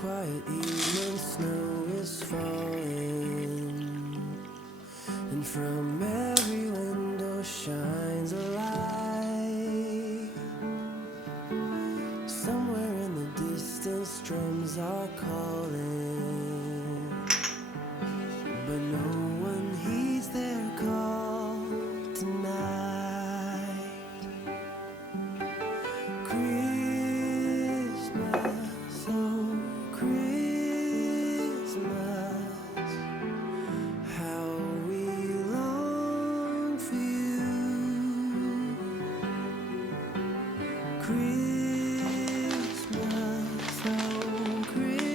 quiet evening, snow is falling, and from every window shines a light. Somewhere in the distance, drums are calling, but no one heeds their call tonight. Christmas, oh Christmas, how we long for you. Christmas, oh Christmas,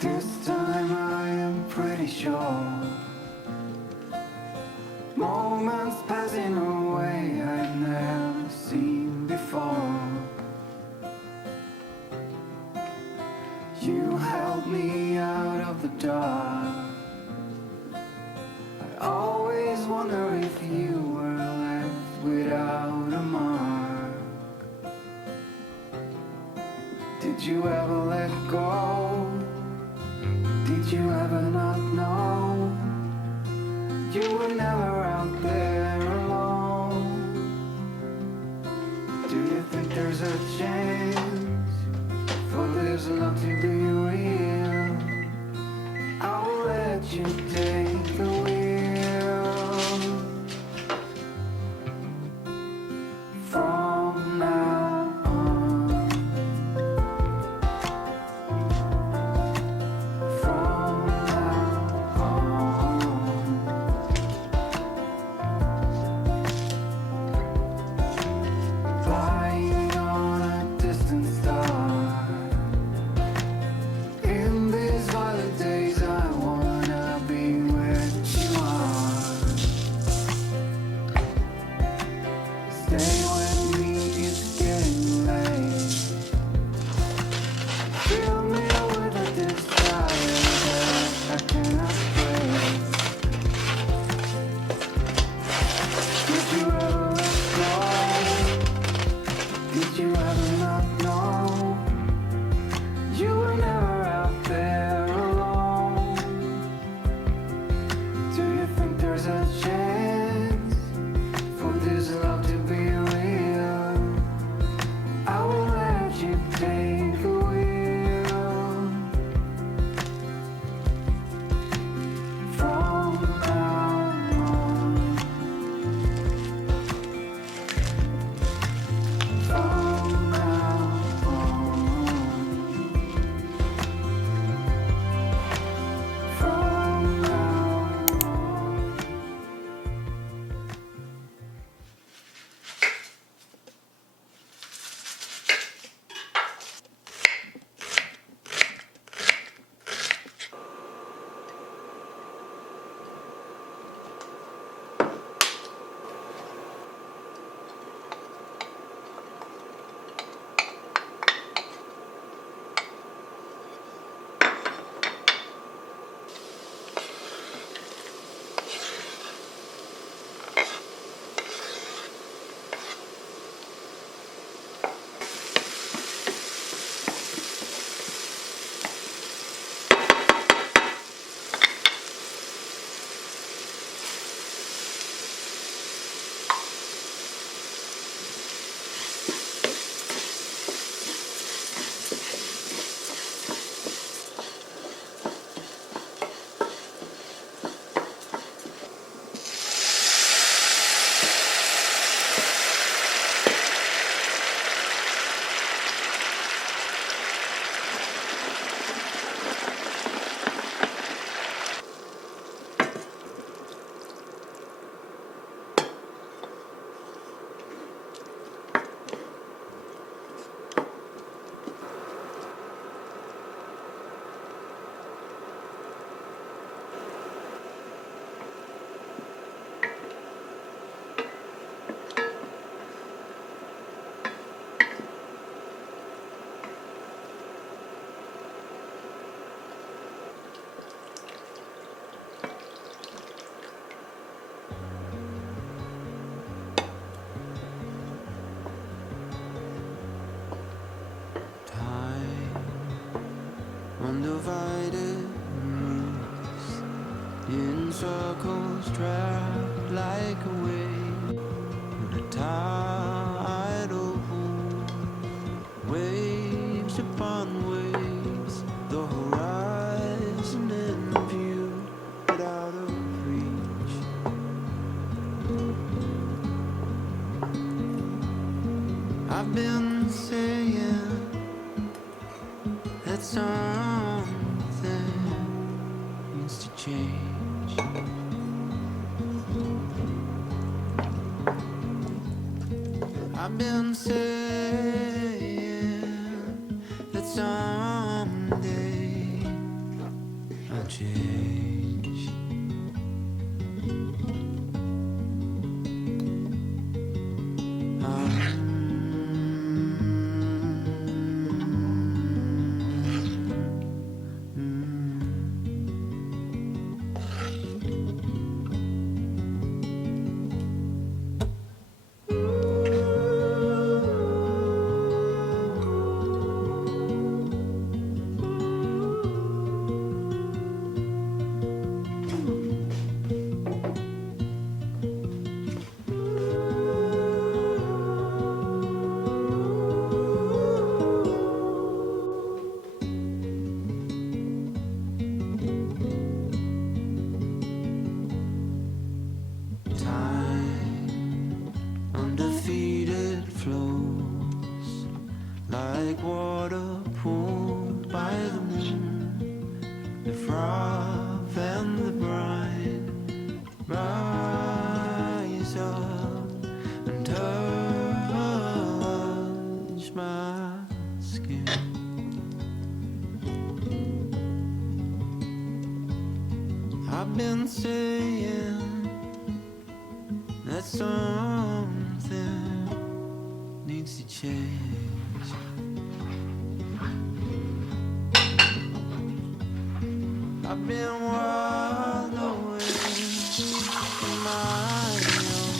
This time I am pretty sure moments passing away I've never seen before. You held me out of the dark. I always wonder if you were left without a mark. Did you ever let go? Did you ever not know? You were never out there alone. Do you think there's a chance for this love to be real? I will let you take the wheel. From now on. From now circles trapped like a wave in a tidal pool. Waves upon waves, the horizon in view, but out of reach. I've been saying that something needs to change. I've been saying that someday I'll change. Undefeated flows like water pulled by the moon. The froth and the brine rise up and touch my skin. I've been saying that something needs to change. I've been wild away in my own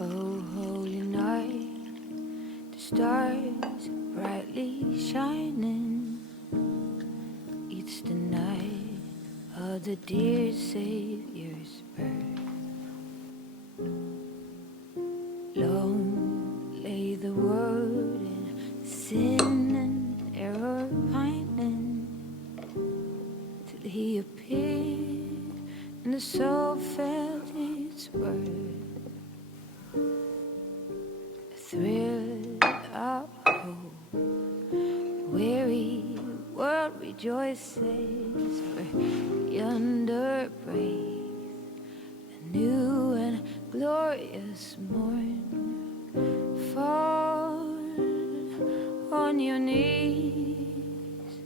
Oh, holy night, the stars brightly shining. It's the night of the dear Savior's birth. Long lay the world in sin and error pining, till he appeared and the soul felt its worth. A thrill of hope, weary rejoices, for yonder breaks a new and glorious morn. Fall on your knees,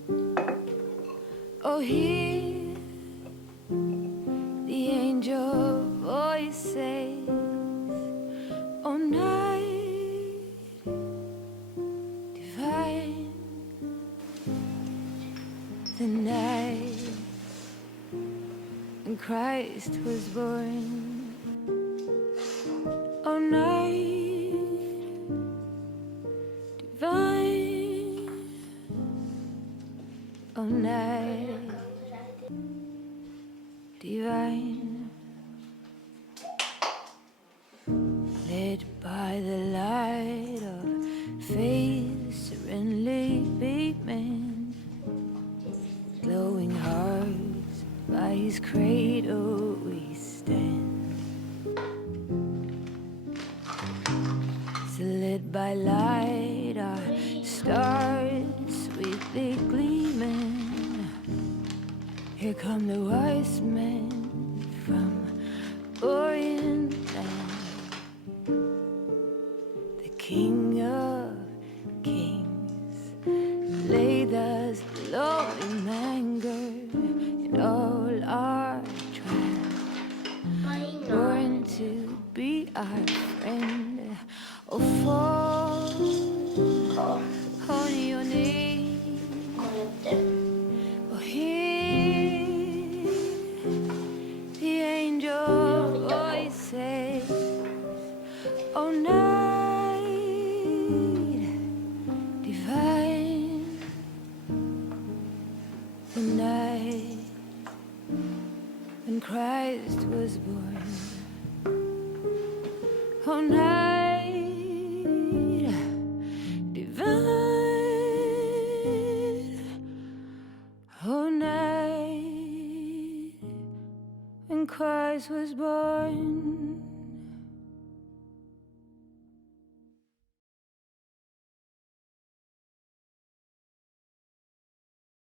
oh hear the angel voices, oh night divine, the night when Christ was born. Oh night divine, oh night divine, led by the light of faith serenely beaming, glowing hearts by his cradle we stand. So led by light our stars sweetly gleaming, here come the wise men from Orient land. The King of Kings laid us low in anger, and all our trials, born to be our friend. Oh, fall on your knees, oh, hear the angel voices, oh, night divine, the night when Christ was born, oh, night divine, oh, night when Christ was born.